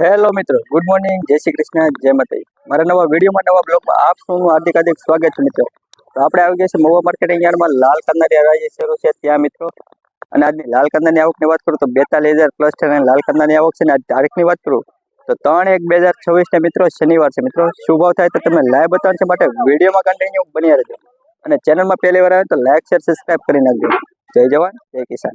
Hello મિત્રો good morning જય શ્રી કૃષ્ણ, જય માતાજી. મારા નવા વિડીયોમાં નવા બ્લોગમાં આપ સૌનું હાર્દિક હાર્દિક સ્વાગત છે મિત્રો. તો આપણે આવી ગયા છે મહુવા માર્કેટિંગ યાર્ડમાં લાલ કંદારી હરાજી શરૂ છે ત્યાં મિત્રો. અને આજની લાલ કંદાની આવકની વાત કરું તો બેતાલીસ હજાર પ્લસ છે અને લાલ કંદાની આવક છે અને આજ તારીખની વાત કરું તો ત્રણ એક બે હજાર છવ્વીસને મિત્રો શનિવાર છે મિત્રો. શુભ થાય તો તમે લાઈવ બતાવવા છે માટે વિડીયોમાં કન્ટિન્યુ બની રહેજો. અને ચેનલમાં પહેલી વાર આવે તો લાઈક શેર સબસ્ક્રાઈબ કરી નાખજો. જય જવાન, જય કિસાન.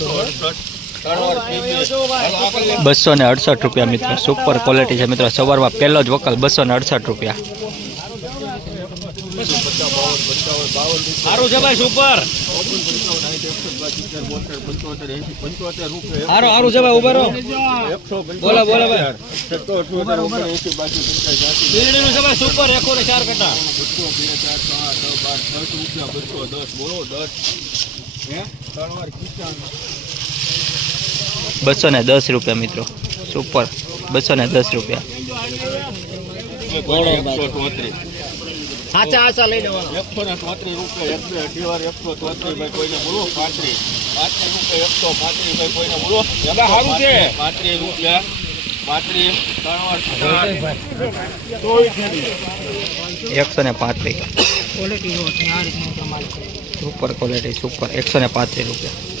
તો અડસઠ. બસો ને અડસઠ રૂપિયા મિત્રો. સુપર ક્વોલિટી છે મિત્રો. સવારમાં પહેલો જ વકલ બસો ને અડસઠ રૂપિયા પચાસ બાવન પંચાવન બાવન રૂપિયા સારું છે ભાઈ સુપર સારું સારું છે ભાઈ બોલો, બોલો ભાઈ. બાસી પંચાસી એંસી બીજળીનું છે ભાઈ સુપર એકો ને ચાર કટા બસો બે ચાર પાંચ છ બાર દસ રૂપિયા બસો દસ બોલો દસ. હે? ત્રણ વાર બસો ને દસ રૂપિયા મિત્રો. સુપર બસો ને દસ રૂપિયા. ચોત્રીસ. સાચા સાચા લઈ લેવાનું. એકસો ને ચોત્રીસ રૂપિયા એક બે એકસો ચોત્રીસ ભાઈ કોઈને બોલો પાંત્રીસ. પાંત્રીસ રૂપિયા એકસો પાંત્રીસ ભાઈ કોઈને બોલો. સારું છે. પાંત્રીસ રૂપિયા પાંત્રીસ ત્રણ એકસો ને પાંત્રીસ. સુપર ક્વોલિટી સુપર એકસો ને પાંત્રીસ રૂપિયા.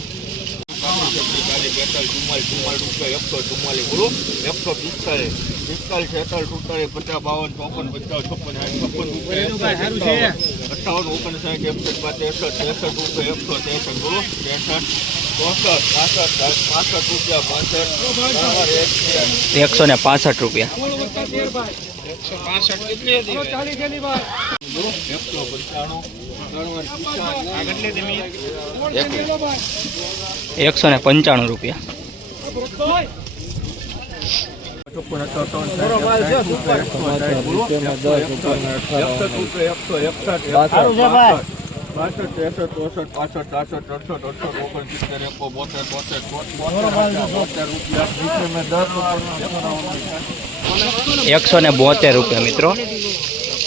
બેતાલીસ ચુમ્માલીસ ચુમ્માલીસ રૂપિયા એકસો ચુમ્માલીસ બોલો. એકસો પિસ્તાલીસ. પિસ્તાલીસ છેતાલીસ સુડતાલીસ પચાસ બાવન ચોપન પચાસ છપ્પન સાઠ છપ્પન રૂપિયા અઠાવન ઓગણસાઠ એકસઠ બાર ત્રેસઠ ત્રેસઠ રૂપિયા એકસો ત્રેસઠ બોલો. ત્રેસઠ ચોસઠ પાસઠ પાસઠ રૂપિયા પાસઠ. બરાબર એક એકસો ને પાસઠ રૂપિયા. બોલો. એકસો પંચાણું. ત્રણ વાર કિસાન એકસો ને પંચાણું રૂપિયા. એકસો ને બોતેર રૂપિયા મિત્રો.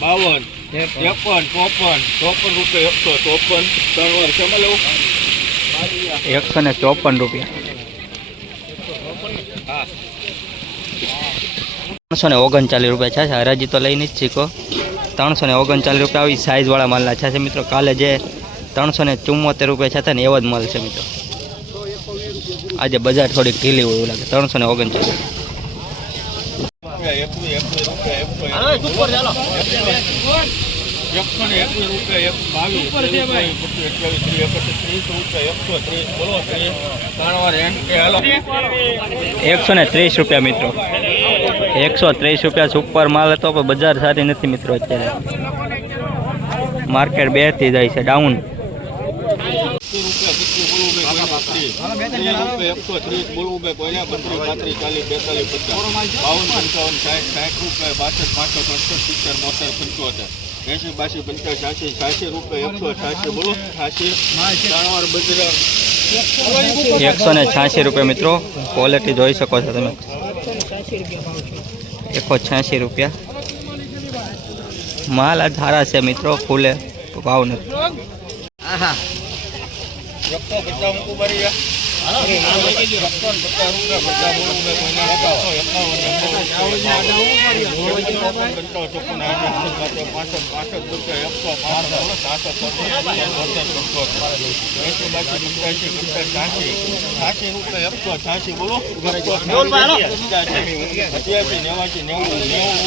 બાવન ત્રેપન ચોપન ચોપન રૂપિયા ચોપન ત્રણ વાર લેવું? એકસો ને ચોપન રૂપિયા. ત્રણસો ને ઓગણચાલીસ રૂપિયા છે. હરાજી તો લઈને જ શીખો ત્રણસો ને ઓગણચાલીસ રૂપિયા આવી સાઇઝવાળા માલના છે મિત્રો કાલે જે ત્રણસો ને ચુમ્મોતેર રૂપિયા છે ને એવો જ માલ છે મિત્રો. આજે બજાર થોડીક ઢીલી હોય એવું લાગે. ત્રણસો ને ઓગણચાલીસ. એકસો ને ત્રીસ રૂપિયા મિત્રો. એકસો ત્રીસ રૂપિયા સુપર માલ હતો, પણ બજાર સારી નથી મિત્રો અત્યારે. માર્કેટ બેથી જાય છે, ડાઉન. એકસો ત્રીસ બોલવું ભાઈ કોઈને બત્રીસ પાંત્રીસ ચાલીસ બેતાલીસ પચાસ બાવન પંચાવન સાઠ સાઠ રૂપિયા બાસઠ પાસઠ અડસઠ સિત્તેર બોતેર પંચોતેર એસી બાસી પંચાસ છ્યાસી છ્યાસી રૂપિયા એકસો છ્યાસી બોલો છ્યાસી ત્રણ વાર બજરા એકસો ને છ્યાસી રૂપિયા મિત્રો ક્વોલિટી જોઈ શકો છો તમે. એકસો છ્યાસી રૂપિયા. માલ આ ધારા છે મિત્રો, ફૂલે, ભાવ નથી. એકસો બચાવ મૂકું ભરી ગયા બધા બોલું અઠ્યાસી, નેવાસી, નેવું, નેવું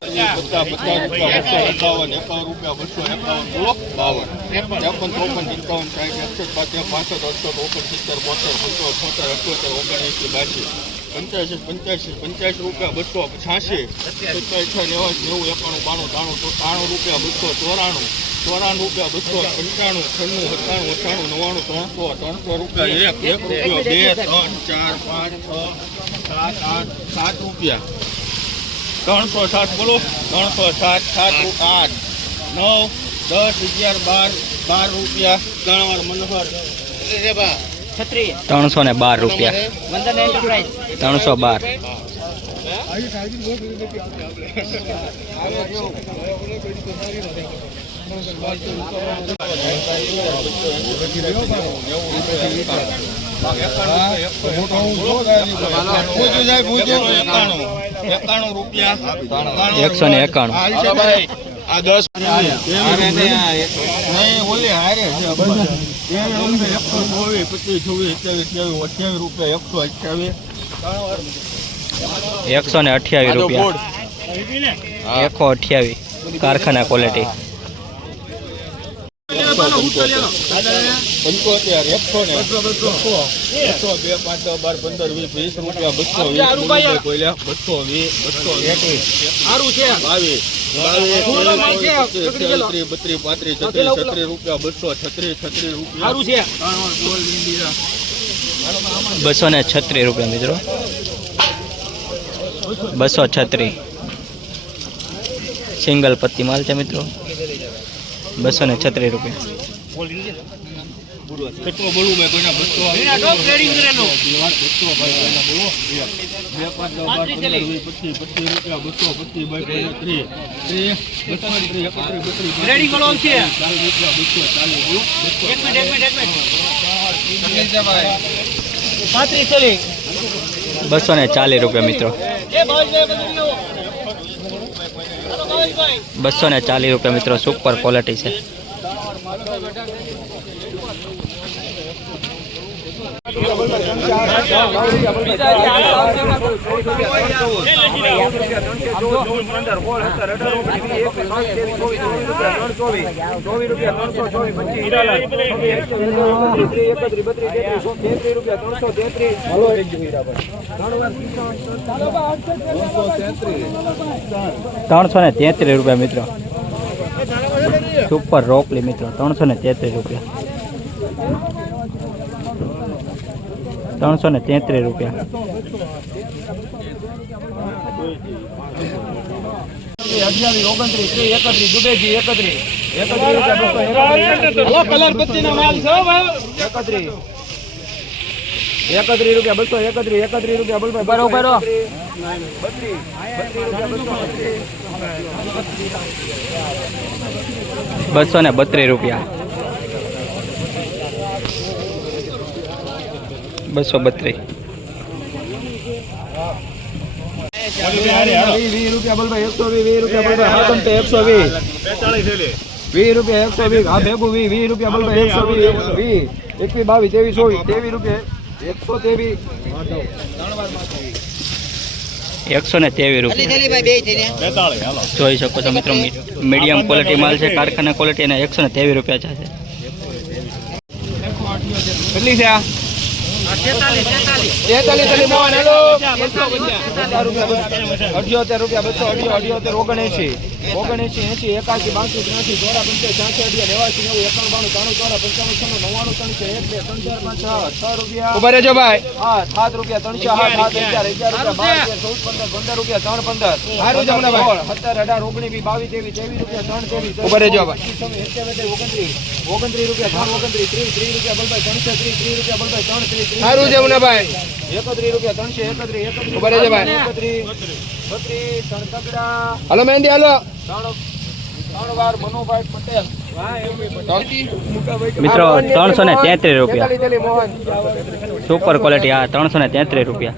પચાસ, પચાસ રૂપિયા, એકાવન, એકાવન રૂપિયા, બસો એકાવન, બાવન, ત્રેપન, ચોપન, પંચાવન, સાઠ, એકસઠ, બાસઠ, પાસઠ, અડસઠ, ઓગણ, સિત્તેર, બોતેર, પંચોતેર, છોતેર, અઠ્યોતેર, ઓગણએંસી, બાસી, પંચ્યાસી, પંચ્યાસી, પંચ્યાસી રૂપિયા, બસો છ્યાસી, અઠાર, નેવાસી, નેવું, એકાણું, બાણું, ત્રાણું, ત્રાણું રૂપિયા, બસો ચોરાણું, ચોરાણું રૂપિયા, બસો પંચાણું, છન્નું, સત્તાણું, અઠાણું, નવ્વાણું, ત્રણસો, ત્રણસો રૂપિયા, એક, એક રૂપિયો, બે, ત્રણ, ચાર, પાંચ, છ, સાત, આઠ, સાત રૂપિયા ત્રણસો સાત બોલો ત્રણસો સાત સાત આઠ નવ દસ અગિયાર બાર બાર રૂપિયા. ત્રણસો ને બાર રૂપિયા. ત્રણસો બાર. એકસો ને એકાણું. આ દસ એકસો ચોવીસ પચીસ સત્યાવીસ અઠ્યાવીસ અઠ્યાવીસ રૂપિયા એકસો અઠ્યાવીસ. એકસો ને અઠ્યાવીસ રૂપિયા. એકસો અઠ્યાવીસ. કારખાના ક્વોલિટી પંચોતેર એકસો ને બસો બે પાંચ બાર પંદર વીસ વીસ રૂપિયા બસો વીસ બસો વીસ બસો એકવીસ. બાવીસ. બત્રીસ પાંત્રીસ છત્રીસ છત્રીસ રૂપિયા બસો છત્રીસ છત્રીસ રૂપિયા. બસો ને છત્રીસ રૂપિયા મિત્રો. બસો છત્રીસ. સિંગલ પત્તી માલ છે મિત્રો. બસો ને છત્રીસ રૂપિયા. કેટલો ચાલીસ રૂપિયા બસો ને ચાલીસ રૂપિયા મિત્રો. બસો ને ચાલીસ રૂપિયા મિત્રો સુપર ક્વોલિટી છે. ત્રણસો ને તેત્રીસ રૂપિયા મિત્રો. સુપર રોકલી મિત્રો ત્રણસો ને તેત્રીસ રૂપિયા. ત્રણસો ને તેત્રીસ રૂપિયા. અઠ્યાવીસ ઓગણત્રીસ ત્રીસ એકત્રીસ દુબેજી એકત્રીસ. એકત્રીસ રૂપિયા બસો એકત્રીસ એકત્રીસ રૂપિયા બોલ ભાઈ બરોબર બસો ને બત્રીસ રૂપિયા. બસો બત્રીસ. વીસ રૂપિયા એકસો વીસ વીસ રૂપિયા બોલ ભાઈ હાથમ તો એકસો વીસ. વીસ રૂપિયા એકસો વીસ હા ભેગું વી વીસ રૂપિયા બોલ ભાઈ એકસો વીસ વીસ એકવીસ બાવીસ ત્રેવીસ ચોવીસ ત્રેવીસ રૂપિયા એકસો ત્રેવીસ એકસો ને ત્રેવીસ રૂપિયા જોઈ શકો છો મિત્રો મીડિયમ ક્વોલિટી માલ છે કારખાના ક્વોલિટી અને એકસો ને તેવી રૂપિયા છે. કેટલી છે આ? અઠ્યોતેર રૂપિયા બસો અઠ્યો અઠ્યોતેર ઓગણએસી ઓગણએંશી એસી એકાસી બાસી ત્યાંસી ચોરા પંચાસ ચારસો અઢિયા નેવાસી નેવું એકાણું બાણું ત્રાણું ચોરા પંચાણું છન્નું નવ્વાણું ત્રણસો એક બે ત્રણ ચાર પાંચ છ છ રૂપિયા. ઊભા રહેજો ભાઈ. હા સાત રૂપિયા ત્રણસો સાત સાત અગિયાર અગિયાર. રૂપિયા બાર ચૌદ પંદર પંદર રૂપિયા ત્રણ પંદર. સત્તર અઢાર ઓગણીસ વીસ બાવીસ ત્રેવીસ ત્રેવીસ રૂપિયા ત્રણ ત્રેવીસ ઊભા રહેજો ભાઈ. ઓગણત્રીસ ઓગણત્રીસ રૂપિયા ત્રણ ઓગણત્રીસ ત્રીસ ત્રીસ રૂપિયા બલભાઈ ત્રણસો ત્રીસ ત્રીસ રૂપિયા બલભાઈ ત્રણ ત્રીસ સારું છે ભાઈ. એકત્રીસ રૂપિયા ત્રણસો એકત્રીસ એકત્રીસ ઊભા રહેજો ભાઈ? એકત્રીસ બત્રીસ ત્રણ તગડા હાલો મહેંદી હાલો. મિત્રો ત્રણસો ને તેત્રીસ રૂપિયા. સુપર ક્વોલિટી હા ત્રણસો ને તેત્રીસ રૂપિયા.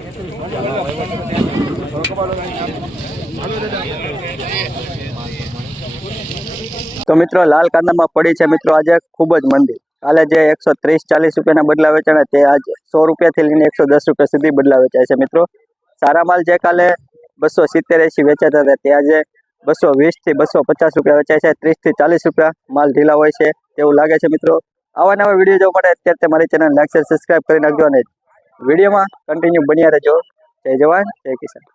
તો મિત્રો લાલ કાંદામાં પડી છે મિત્રો આજે ખૂબ જ મંદી. કાલે જે એકસો ત્રીસ ચાલીસ રૂપિયાના બદલા વેચાણ તે આજે સો રૂપિયાથી લઈને એકસો દસ રૂપિયા સુધી બદલા વેચાય છે મિત્રો. સારા માલ જે કાલે બસો સિત્તેર એંસી વેચાતા હતા તે આજે બસો વીસથી બસો પચાસ રૂપિયા વેચાય છે. ત્રીસથી ચાલીસ રૂપિયા માલ ઢીલા હોય છે તેવું લાગે છે મિત્રો. આવા નવા વીડિયો જોવા માટે અત્યારે તે મારી ચેનલ લાઈક, શેર સબસ્ક્રાઈબ કરી નાખજો અને વિડીયોમાં કન્ટિન્યુ બન્યા રહેજો. જય જવાન, જય કિસાન.